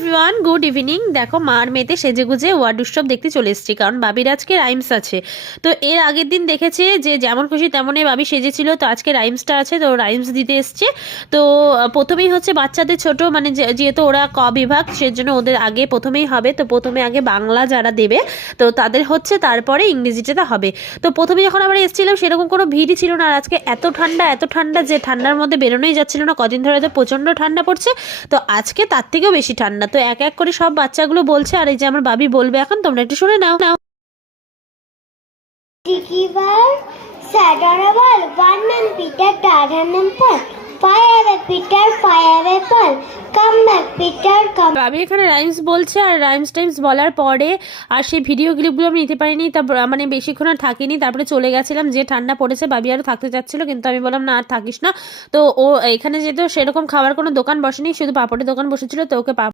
Everyone, good evening. দেখো মার মেয়েতে সেজেগুজে word উৎসব দেখতে চলে এসেছি, কারণ বাবির আজকে রাইমস আছে। তো এর আগের দিন দেখেছে যে যেমন খুশি তেমনই বাবি সেজেছিল, তো আজকে রাইমসটা আছে, তো রাইমস দিতে এসছে। তো প্রথমেই হচ্ছে বাচ্চাদের ছোট মানে যেহেতু ওরা ক বিভাগ, সেজন্য ওদের আগে প্রথমেই হবে। তো প্রথমে আগে বাংলা যারা দেবে তো তাদের হচ্ছে, তারপরে ইংরেজিটা হবে। তো প্রথমে যখন আমরা এসেছিলাম সেরকম কোনো ভিড়ই ছিল না, আর আজকে এত ঠান্ডা যে ঠান্ডার মধ্যে বেরোনোই যাচ্ছিল না। কদিন ধরে তো প্রচণ্ড ঠান্ডা পড়ছে, তো আজকে তার থেকেও বেশি ঠান্ডা। তো এক এক করে সব বাচ্চাগুলো বলছে, আর এই যে আমার বাবি বলবে এখন, তোমরা একটু শুনে নাও। Adorable, one and Peter, Tadham and Paul. Fire Peter, fire Paul. Come back, Peter, come. বাবি এখানে রাইমস বলছে, আর রাইমস টাইমস বলার পরে আর সেই ভিডিও ক্লিপগুলো আমি নিতে পারিনি, তারপর মানে বেশিক্ষণ আর থাকিনি, তারপরে চলে গেছিলাম। যে ঠান্ডা পড়েছে, বাবি আরও থাকতে চাচ্ছিল, কিন্তু আমি বললাম না আর থাকিস না। তো ও এখানে যেহেতু সেরকম খাবার কোনো দোকান বসেনি, শুধু পাপড়ের দোকান বসেছিল, তো ওকে